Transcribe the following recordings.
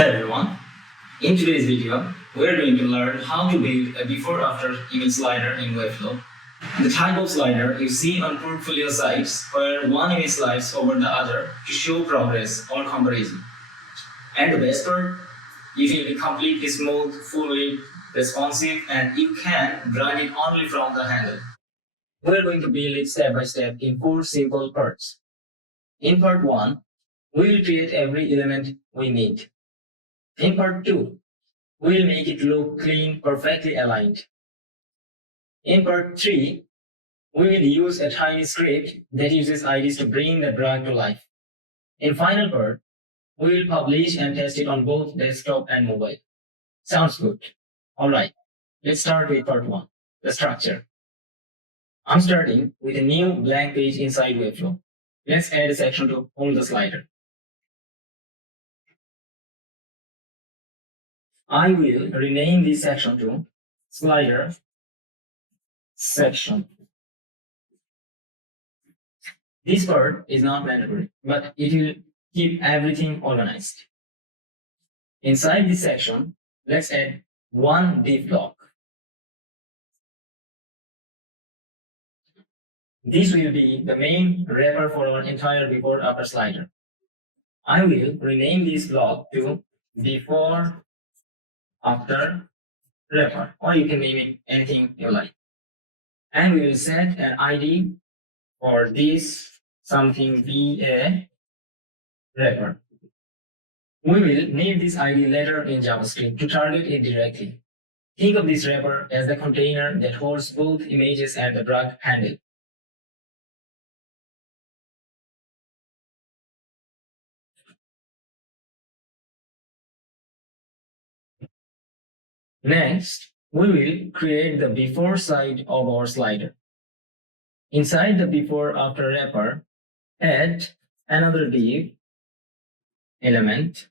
Hello everyone. In today's video, we are going to learn how to build a before-after image slider in Webflow. The type of slider you see on portfolio sites where one image slides over the other to show progress or comparison. And the best part, it will be completely smooth, fully responsive, and you can drag it only from the handle. We are going to build it step by step in 4 simple parts. In part 1, we will create every element we need. In part 2, we'll make it look clean, perfectly aligned. In part 3, we will use a tiny script that uses IDs to bring the drag to life. In final part, we will publish and test it on both desktop and mobile. Sounds good. Alright, let's start with part 1, the structure. I'm starting with a new blank page inside Webflow. Let's add a section to hold the slider. I will rename this section to slider section. This part is not mandatory, but it will keep everything organized. Inside this section, let's add one div block. This will be the main wrapper for our entire before-after slider. I will rename this block to before-after wrapper, or you can name it anything you like. And we will set an ID for this something BA wrapper. We will name this ID later in JavaScript to target it directly. Think of this wrapper as the container that holds both images and the drag handle. Next, we will create the before side of our slider. Inside the before-after wrapper, add another div element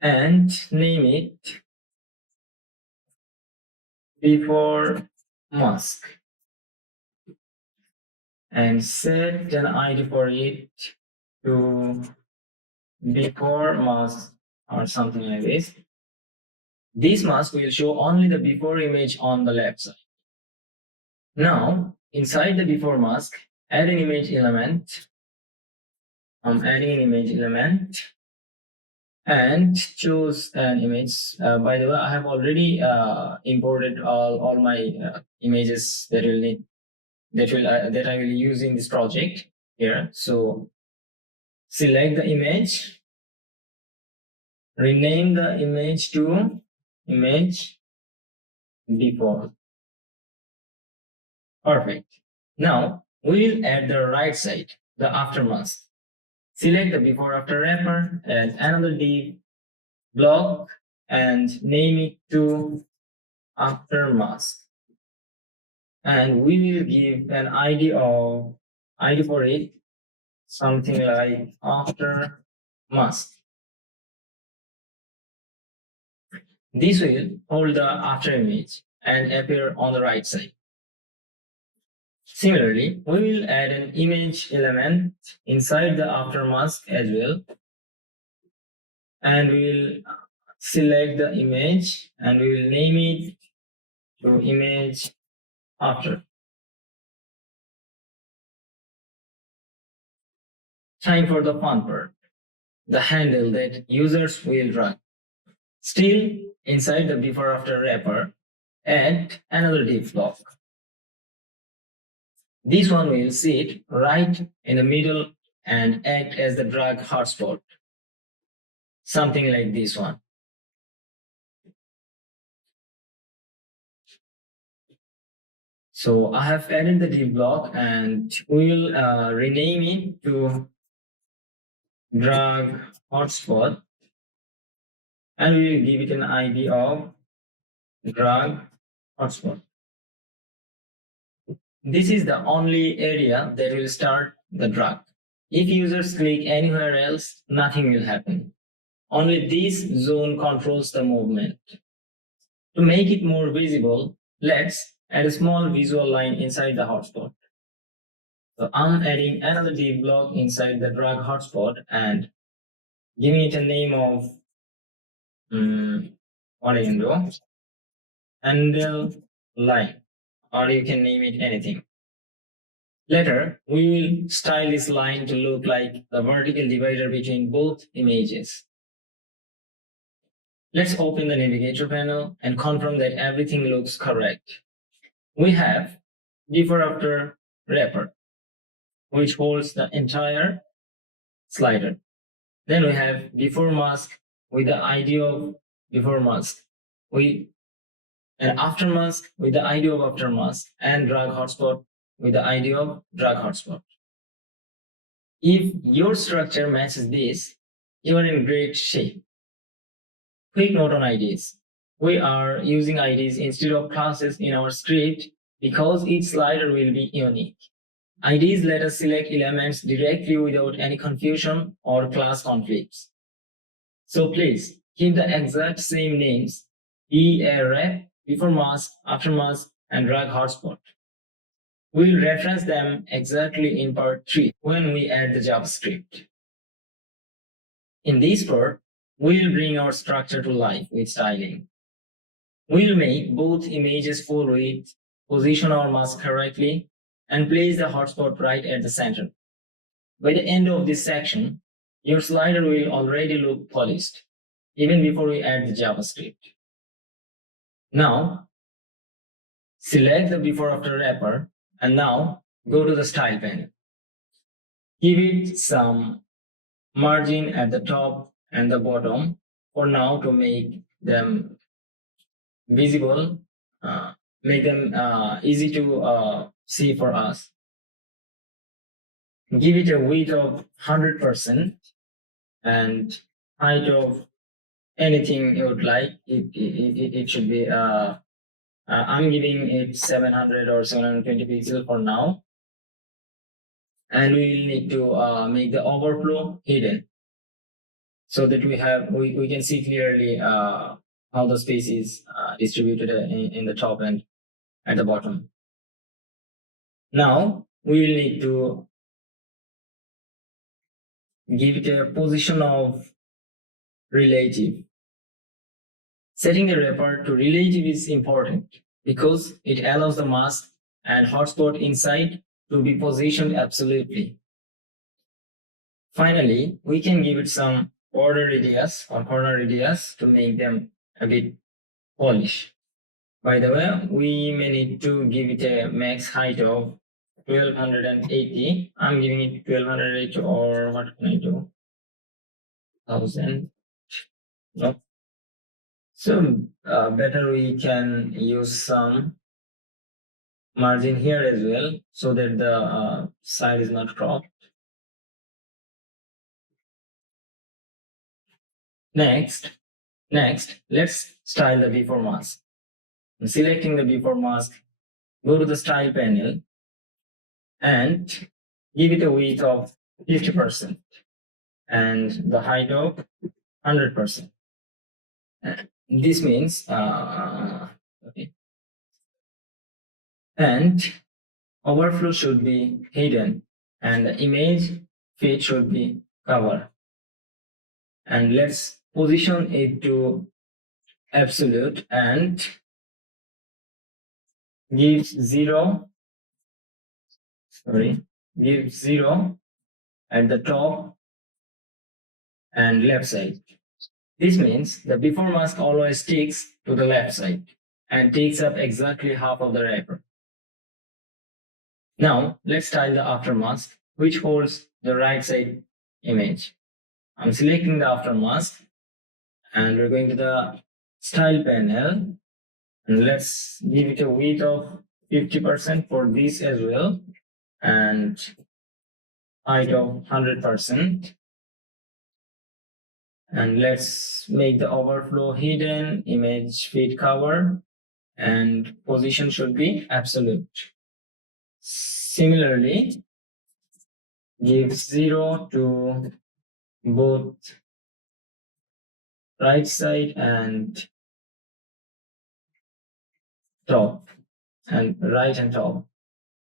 and name it before mask and set an ID for it to before mask or something like this. This mask will show only the before image on the left side. Now, inside the before mask, add an image element. I'm adding an image element and choose an image. By the way, I have already imported all my images that I will use in this project here. So select the image, rename the image to image before. Perfect. Now we will add the right side, the after mask. Select the before after wrapper, add another div block and name it to after mask. And we will give an ID for it, something like after mask. This will hold the after image and appear on the right side. Similarly, we will add an image element inside the after mask as well. And we will select the image and we will name it to image after. Time for the fun part, the handle that users will drag. Still inside the before after wrapper, add another div block. This one will sit right in the middle and act as the drag hotspot. Something like this one. So I have added the div block and we will rename it to drag hotspot and we will give it an ID of drag hotspot. This is the only area that will start the drag. If users click anywhere else, nothing will happen. Only this zone controls the movement. To make it more visible, let's add a small visual line inside the hotspot. So I'm adding another div block inside the drag hotspot and giving it a name of what I can do, handle line, or you can name it anything. Later, we will style this line to look like the vertical divider between both images. Let's open the navigator panel and confirm that everything looks correct. We have before after wrapper, which holds the entire slider. Then we have before mask with the ID of before mask. And after mask with the ID of after mask, and drag hotspot with the ID of drag hotspot. If your structure matches this, you are in great shape. Quick note on IDs. We are using IDs instead of classes in our script because each slider will be unique. IDs let us select elements directly without any confusion or class conflicts. So please keep the exact same names, be a wrap, before mask, after mask, and drag hotspot. We'll reference them exactly in part 3 when we add the JavaScript. In this part, we'll bring our structure to life with styling. We'll make both images full width, position our mask correctly, and place the hotspot right at the center. By the end of this section, your slider will already look polished, even before we add the JavaScript. Now, select the before after wrapper, and now go to the style panel. Give it some margin at the top and the bottom for now to make them visible, make them easy to see for us. Give it a width of 100% and height of anything you would like. It should be, I'm giving it 700 or 720 pixels for now. And we will need to make the overflow hidden so that we can see clearly how the space is distributed in the top and at the bottom. Now we will need to give it a position of relative. Setting the wrapper to relative is important because it allows the mask and hotspot inside to be positioned absolutely. Finally, we can give it some border radius or corner radius to make them a bit polished. By the way, we may need to give it a max height of 1280. I'm giving it 1280, or what can I do? 1000. No. So better we can use some margin here as well so that the side is not cropped. Next, let's style the before mask. Selecting the before mask, go to the style panel and give it a width of 50% and the height of 100%. This means, okay. And overflow should be hidden and the image feed should be covered. And let's position it to absolute and give 0 at the top and left side. This means the before mask always sticks to the left side and takes up exactly half of the wrapper. Now let's style the after mask, which holds the right side image. I'm selecting the after mask and we're going to the style panel and let's give it a width of 50% for this as well and height of 100%. And let's make the overflow hidden, image feed cover, and position should be absolute. Similarly, give 0 to both right side and top, and right and top,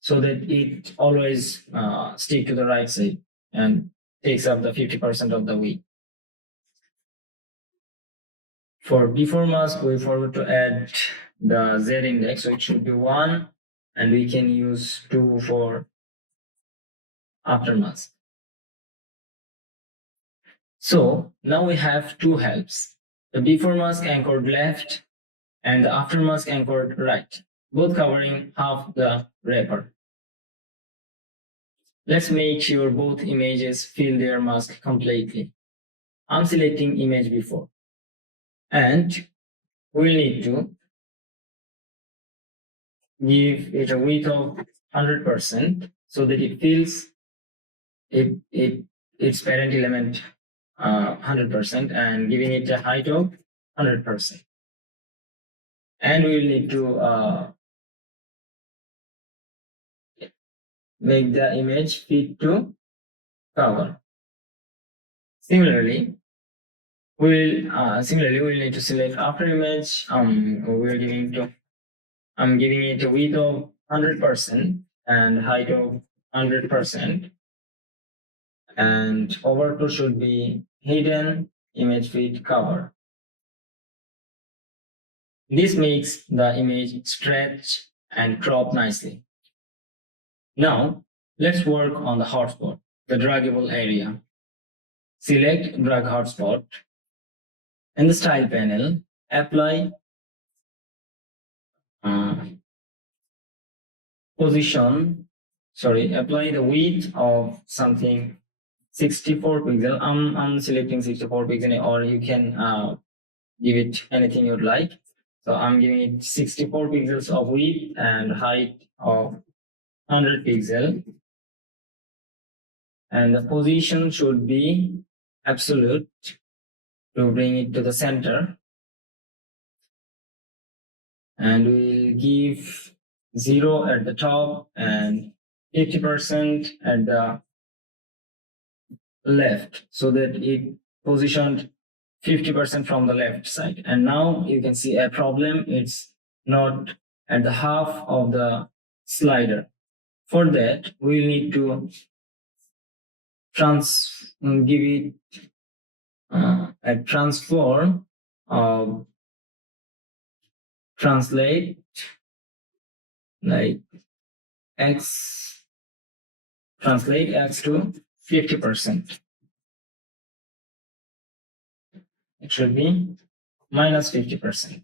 so that it always stick to the right side and takes up the 50% of the width. For before mask, we forgot to add the Z index, so it should be 1, and we can use 2 for after mask. So now we have two helps. The before mask anchored left and the after mask anchored right, both covering half the wrapper. Let's make sure both images fill their mask completely. I'm selecting image before, and we'll need to give it a width of 100% so that it fills its parent element 100% and giving it a height of 100%. And we'll need to make the image fit to cover. Similarly, we'll need to select after image. I'm giving it a width of 100% and height of 100%, and overflow should be hidden image fit cover. This makes the image stretch and crop nicely. Now, let's work on the hotspot, the draggable area. Select drag hotspot. In the style panel, apply apply the width of something 64 pixel. I'm selecting 64 pixel, or you can give it anything you'd like. So I'm giving it 64 pixels of width and height of 100 pixel. And the position should be absolute to bring it to the center. And we'll give 0 at the top and 50% at the left, so that it positioned 50% from the left side. And now you can see a problem. It's not at the half of the slider. For that, we'll need to give it a transform of translate like translate x to 50%. It should be minus 50%.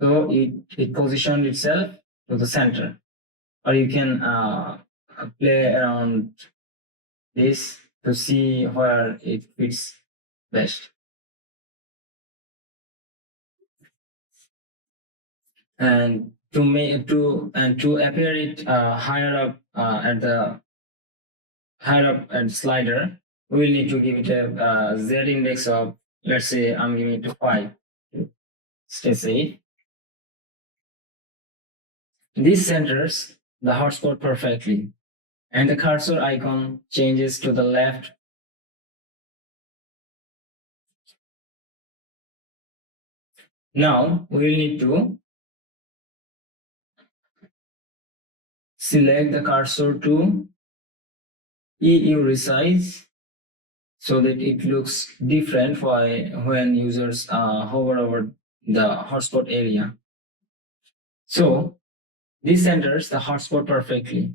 So it positioned itself to the center. Or you can play around this to see where it fits best. And to appear it higher up at the slider, we will need to give it a Z index of, let's say I'm giving it to 5. Stay safe. This centers the hotspot perfectly, and the cursor icon changes to the left. Now we will need to select the cursor to EU resize so that it looks different when users hover over the hotspot area. So this centers the hotspot perfectly.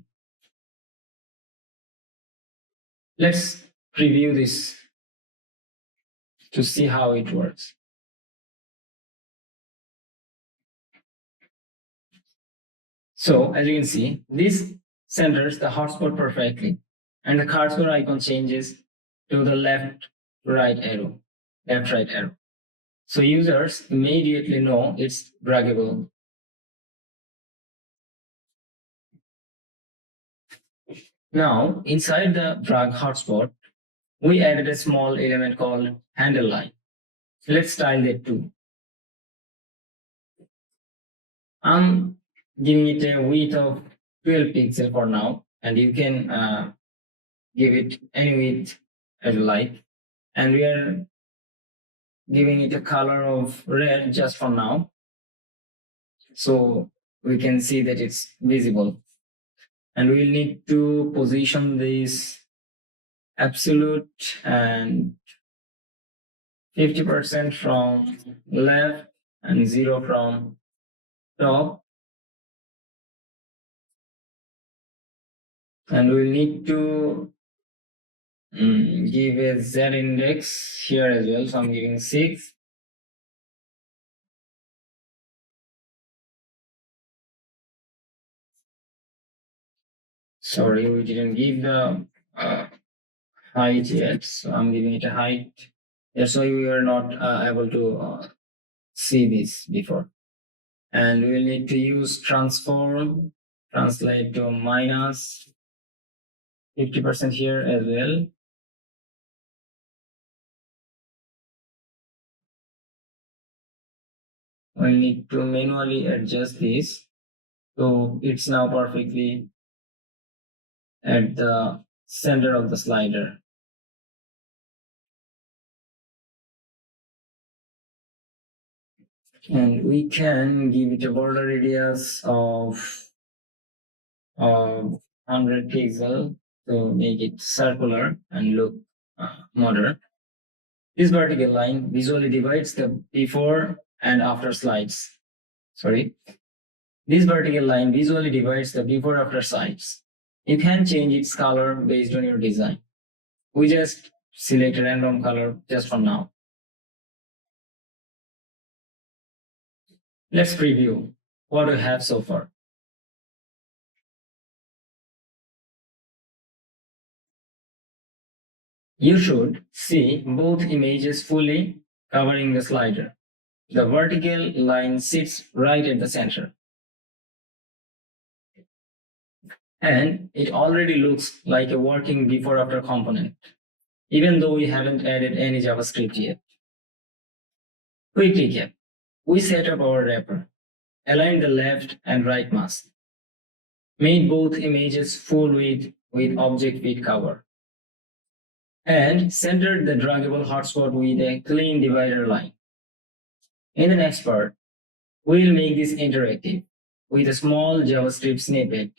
Let's preview this to see how it works. So as you can see, this centers the hotspot perfectly, and the cursor icon changes to the left right arrow. So users immediately know it's draggable. Now, inside the drag hotspot, we added a small element called handle line. Let's style that too. I'm giving it a width of 12 pixels for now, and you can give it any width as you like. And we are giving it a color of red just for now, so we can see that it's visible. And we'll need to position this absolute and 50% from left and 0 from top. And we'll need to give a Z index here as well. So I'm giving 6. Sorry, we didn't give the height yet. So I'm giving it a height. That's why we were not able to see this before. And we'll need to use transform, translate to minus 50% here as well. We'll need to manually adjust this. So it's now perfectly at the center of the slider. And we can give it a border radius of 100 pixel to make it circular and look modern. This vertical line visually divides the before and after slides. Sorry. This vertical line visually divides the before after slides. You can change its color based on your design. We just select a random color just for now. Let's preview what we have so far. You should see both images fully covering the slider. The vertical line sits right at the center. And it already looks like a working before after component, even though we haven't added any JavaScript yet. Quick recap. We set up our wrapper, aligned the left and right mask, made both images full width with object width cover, and centered the draggable hotspot with a clean divider line. In the next part, we'll make this interactive with a small JavaScript snippet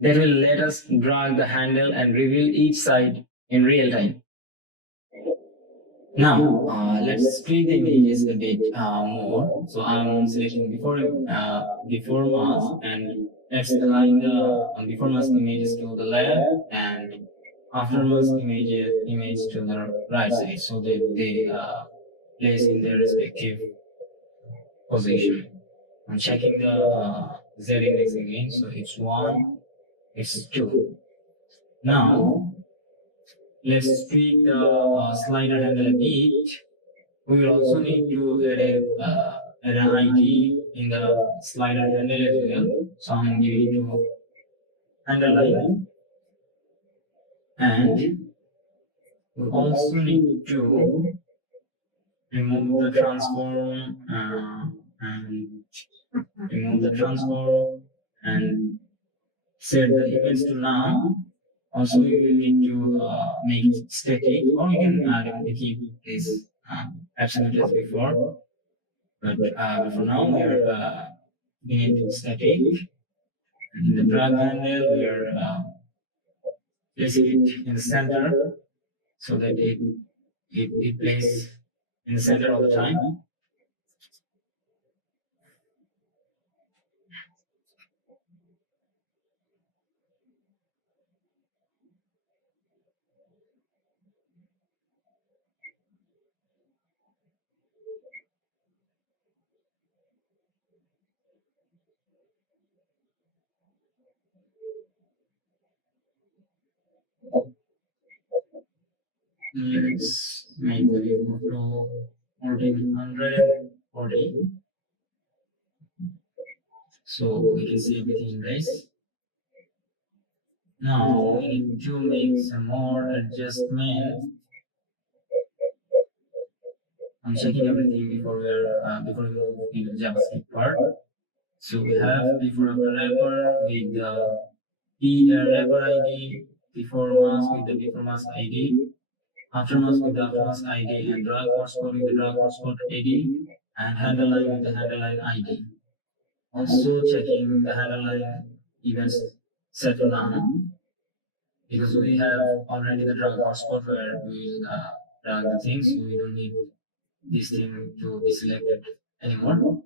that will let us drag the handle and reveal each side in real time. Now, let's tweak the images a bit more. So I'm selecting before mask, and let's align the before mask images to the left and after mask image to the right side, so that they place in their respective position. I'm checking the Z index again, so it's 1, it's 2. Now, let's tweak the slider handle a bit. We will also need to add an ID in the slider handle as well. So I'm giving it to handle line. And we also need to remove the transform and remove the transform and set the events to none. Also, we will need to make it static, or we can keep this absolute as before. But for now, we're making it static. In the drag handle, we're placing it in the center so that it plays in the center all the time. Let's make the Webflow 1440 so we can see everything in this. Now we need to make some more adjustments. I'm checking everything before we move into the JavaScript part. So we have before after wrapper with the wrapper ID, before mask with the before mask ID, after mask with the after mask ID, and drag hotspot with the drag hotspot ID, and handle line with the handle line ID. Also checking the handle line events set to none, because we have already the drag hotspot where we will drag the things, so we don't need this thing to be selected anymore.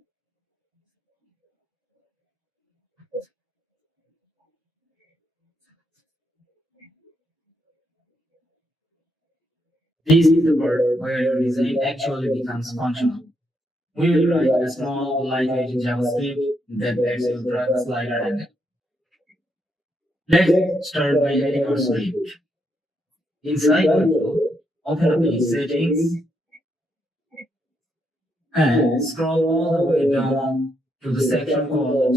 This is the part where your design actually becomes functional. We will write a small, lightweight JavaScript that lets you drag the slider handle. Let's start by adding our script. Inside Webflow, open up the settings and scroll all the way down to the section called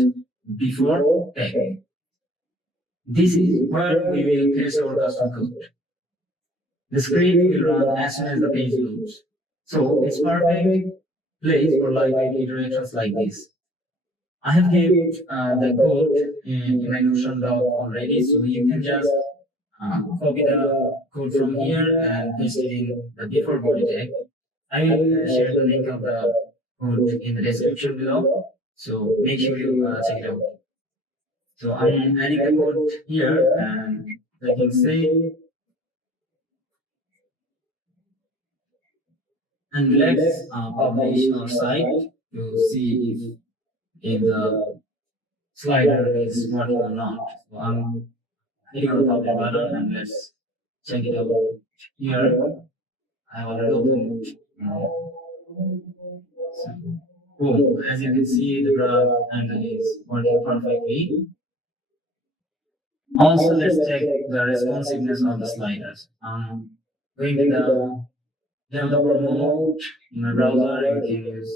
Before Tag. This is where we will paste our custom code. The script will run as soon as the page loads. So it's perfect place for lightweight iterations like this. I have kept the code in my Notion doc already, so you can just copy the code from here and paste it in the before body tag. I will share the link of the code in the description below, so make sure you check it out. So I'm adding the code here and clicking save, and let's publish our site to see if the slider is working or not. So I'm hitting on the publish button and let's check it out here. I have already opened it. So, boom, as you can see, the graph handle is working perfectly. Also, let's check the responsiveness of the sliders. Going to the developer mode in my browser, you can use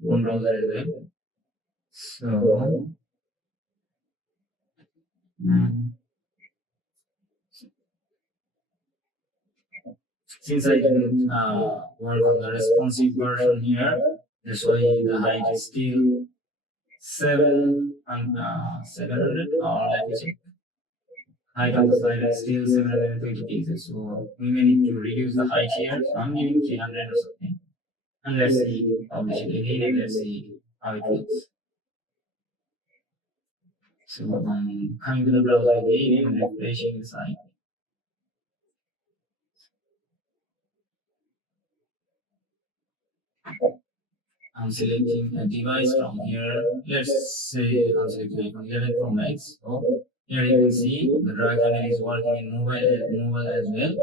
one browser as well. So, mm, since I didn't work on the responsive version here, that's why the height is still 700, or let me check. Height of the slider is still 720 pixels, so we may need to reduce the height here. So I'm giving 300 or something. And let's see, publish it again, and let's see how it looks. So I'm coming to the browser again and refreshing the site. I'm selecting a device from here. Let's say I'm selecting iPhone 11 Pro Max. So here you can see the drag handle is working in mobile as well.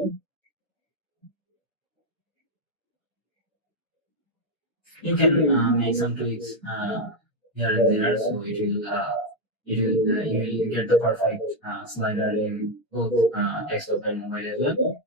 You can make some tweaks here and there, so it will you will get the perfect slider in both desktop and mobile as well.